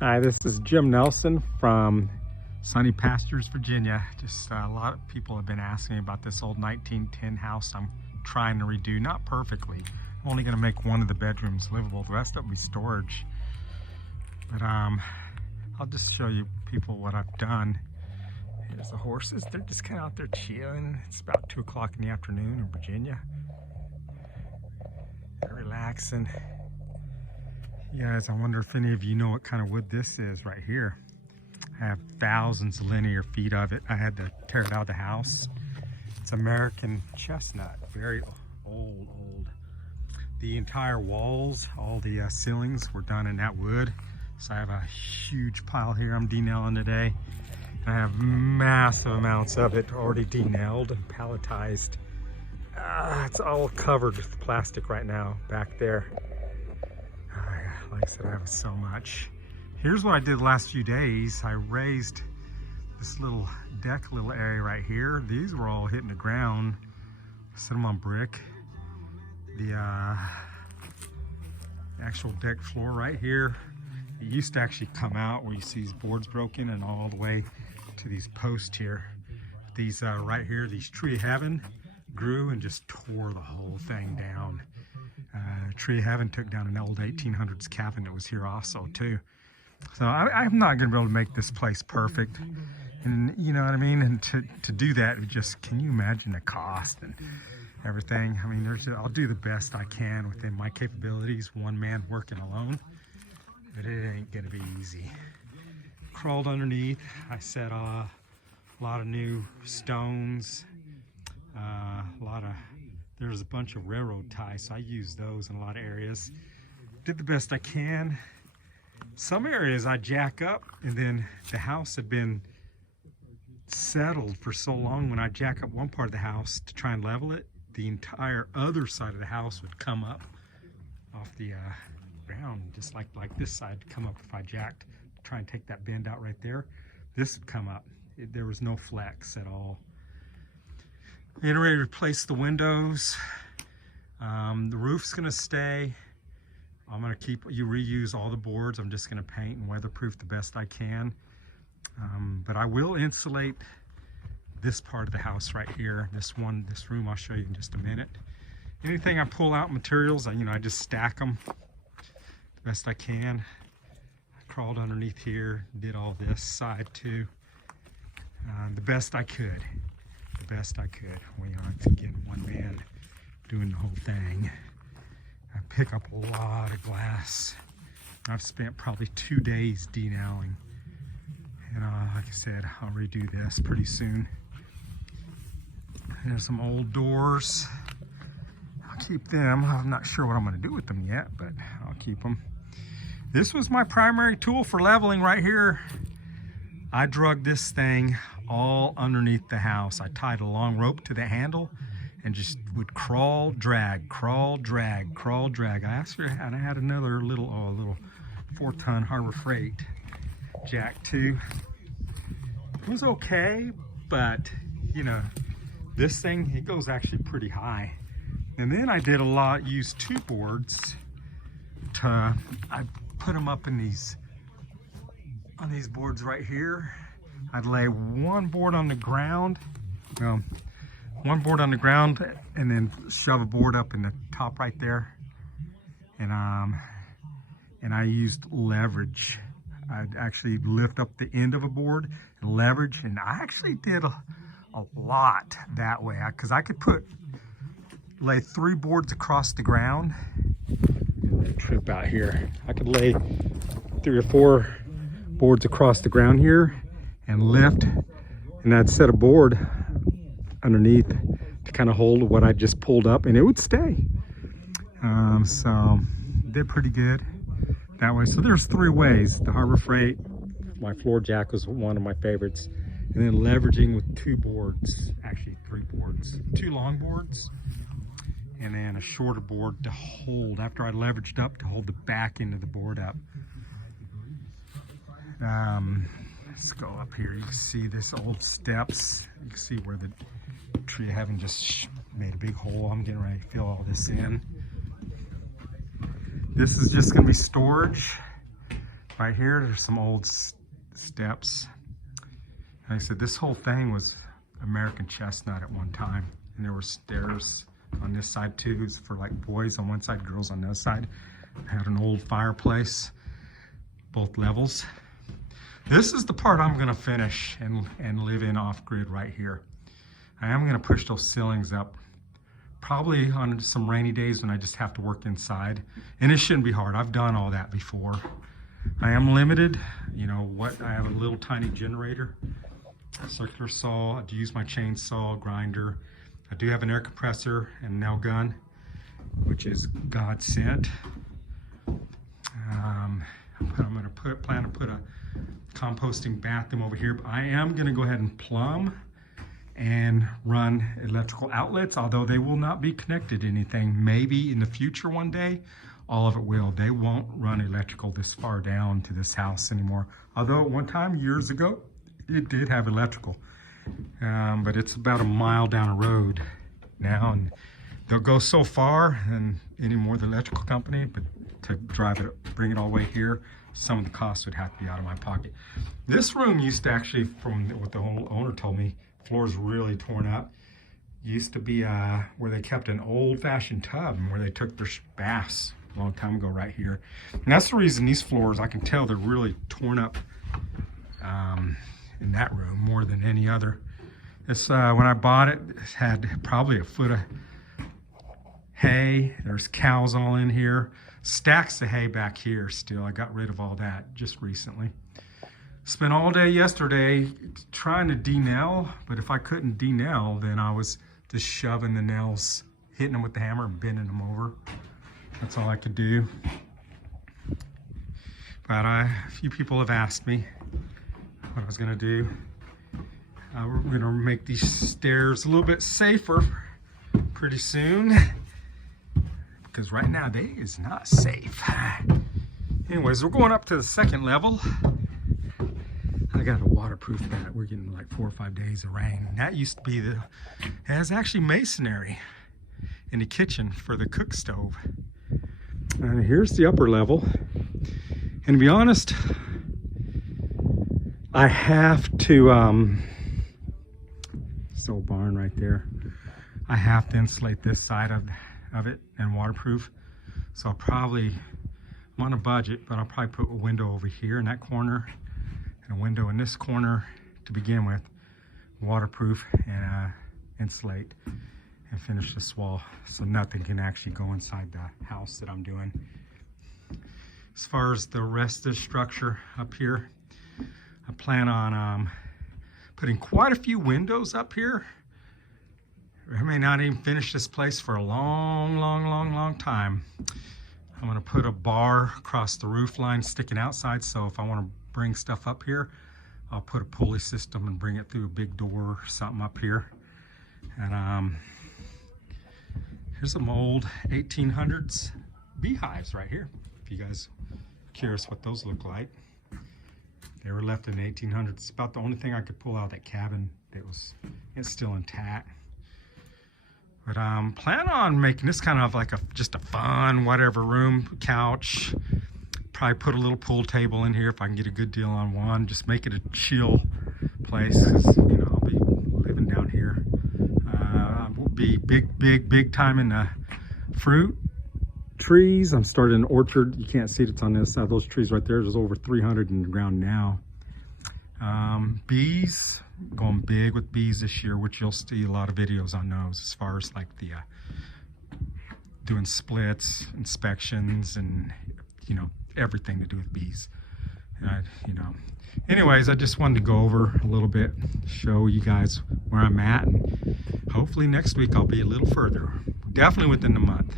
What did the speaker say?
Hi, this is Jim Nelson from Sunny Pastures, Virginia. Just a lot of people have been asking me about this old 1910 house I'm trying to redo. Not perfectly. I'm only going to make one of the bedrooms livable. The rest of it will be storage. But I'll just show you people what I've done. Here's the horses. They're just kind of out there chilling. It's about 2 o'clock in the afternoon in Virginia. They're relaxing. You guys, I wonder if any of you know what kind of wood this is right here. I have thousands of linear feet of it. I had to tear it out of the house. It's American chestnut, very old. The entire walls, all the ceilings were done in that wood. So I have a huge pile here I'm denailing today. And I have massive amounts of it already denailed and palletized. It's all covered with plastic right now back there. Like I said, I have so much. Here's what I did the last few days. I raised this little deck, little area right here. These were all hitting the ground. Set them on brick. The actual deck floor right here. It used to actually come out where you see these boards broken and all the way to these posts here. These right here, these Tree of Heaven grew and just tore the whole thing down. Tree of Heaven took down an old 1800s cabin that was here also too. So I'm not going to be able to make this place perfect, and you know what I mean. And to do that, it just, can you imagine the cost and everything? I mean, I'll do the best I can within my capabilities. One man working alone, but it ain't going to be easy. Crawled underneath. I set a lot of new stones. There's a bunch of railroad ties, so I use those in a lot of areas. Did the best I can. Some areas I jack up, and then the house had been settled for so long. When I jack up one part of the house to try and level it, the entire other side of the house would come up off the ground, just like this side would come up if I jacked to try and take that bend out right there. This would come up. There was no flex at all. Getting ready to replace the windows. The roof's gonna stay. I'm gonna reuse all the boards. I'm just gonna paint and weatherproof the best I can. But I will insulate this part of the house right here. This room I'll show you in just a minute. Anything I pull out materials, I just stack them the best I can. I crawled underneath here, did all this side too. The best I could. Best I could. We aren't again one man doing the whole thing. I pick up a lot of glass. I've spent probably 2 days denailing, and like I said, I'll redo this pretty soon. There's some old doors. I'll keep them. I'm not sure what I'm going to do with them yet, but I'll keep them. This was my primary tool for leveling right here. I drug this thing all underneath the house. I tied a long rope to the handle and just would crawl, drag, crawl, drag, crawl, drag. I had another little 4-ton Harbor Freight jack too. It was okay, but this thing, it goes actually pretty high. And then I did used 2 boards I put them up on these boards right here. I'd lay one board on the ground, and then shove a board up in the top right there. And I used leverage. I'd actually lift up the end of a board and leverage, and I actually did a lot that way, because I could lay 3 boards across the ground. Trip out here. I could lay 3 or 4 boards across the ground here and lift, and I'd set a board underneath to kind of hold what I just pulled up, and it would stay. So did pretty good that way. So there's 3 ways. The Harbor Freight, my floor jack was one of my favorites, and then leveraging with 2 boards, actually 3 boards, 2 long boards, and then a shorter board to hold after I leveraged up to hold the back end of the board up. Let's go up here. You can see this old steps. You can see where the Tree of Heaven just made a big hole. I'm getting ready to fill all this in. This is just going to be storage. Right here, there's some old steps. Like I said, this whole thing was American chestnut at one time. And there were stairs on this side too. It's for like boys on one side, girls on the other side. I had an old fireplace, both levels. This is the part I'm gonna finish and live in off-grid right here. I am gonna push those ceilings up, probably on some rainy days when I just have to work inside. And it shouldn't be hard, I've done all that before. I am limited, you know what, I have a little tiny generator, circular saw, I do use my chainsaw, grinder. I do have an air compressor and nail gun, which is God sent. I'm gonna plan to put a composting bathroom over here. But I am gonna go ahead and plumb and run electrical outlets, although they will not be connected to anything. Maybe in the future one day, all of it will. They won't run electrical this far down to this house anymore. Although at one time, years ago, it did have electrical. But it's about a mile down the road now, and they'll go so far and anymore the electrical company, but to drive it, bring it all the way here, some of the costs would have to be out of my pocket. This room used to actually, from what the owner told me, floor's really torn up. Used to be where they kept an old-fashioned tub and where they took their baths a long time ago right here. And that's the reason these floors, I can tell they're really torn up in that room more than any other. This, when I bought it, it had probably a foot of hay. There's cows all in here. Stacks of hay back here still. I got rid of all that just recently. Spent all day yesterday trying to de-nail, but if I couldn't de-nail, then I was just shoving the nails, hitting them with the hammer and bending them over. That's all I could do. But a few people have asked me what I was gonna do. We're gonna make these stairs a little bit safer pretty soon, because right now they is not safe. Anyways, we're going up to the second level. I got a waterproof that. We're getting like 4 or 5 days of rain. That used to be it has actually masonry in the kitchen for the cook stove. And here's the upper level. And to be honest, I have to, this old barn right there, I have to insulate this side of it and waterproof. So I'll probably, I'm on a budget, but I'll probably put a window over here in that corner and a window in this corner to begin with, waterproof and insulate, and finish this wall so nothing can actually go inside the house that I'm doing. As far as the rest of the structure up here, I plan on putting quite a few windows up here. I may not even finish this place for a long time. I'm gonna put a bar across the roof line sticking outside, so if I wanna bring stuff up here, I'll put a pulley system and bring it through a big door or something up here. And here's some old 1800s beehives right here. If you guys are curious what those look like. They were left in the 1800s. It's about the only thing I could pull out of that cabin that was, it's still intact. But plan on making this kind of like just a fun whatever room, couch. Probably put a little pool table in here if I can get a good deal on one. Just make it a chill place, 'cause, you know, I'll be living down here. We'll be big time in the fruit trees. I'm starting an orchard. You can't see it, it's on this side. Those trees right there, there's over 300 in the ground now. Bees, going big with bees this year, which you'll see a lot of videos on those as far as like the doing splits, inspections, and you know, everything to do with bees. You know, anyways, I just wanted to go over a little bit, show you guys where I'm at, and hopefully next week I'll be a little further, definitely within the month.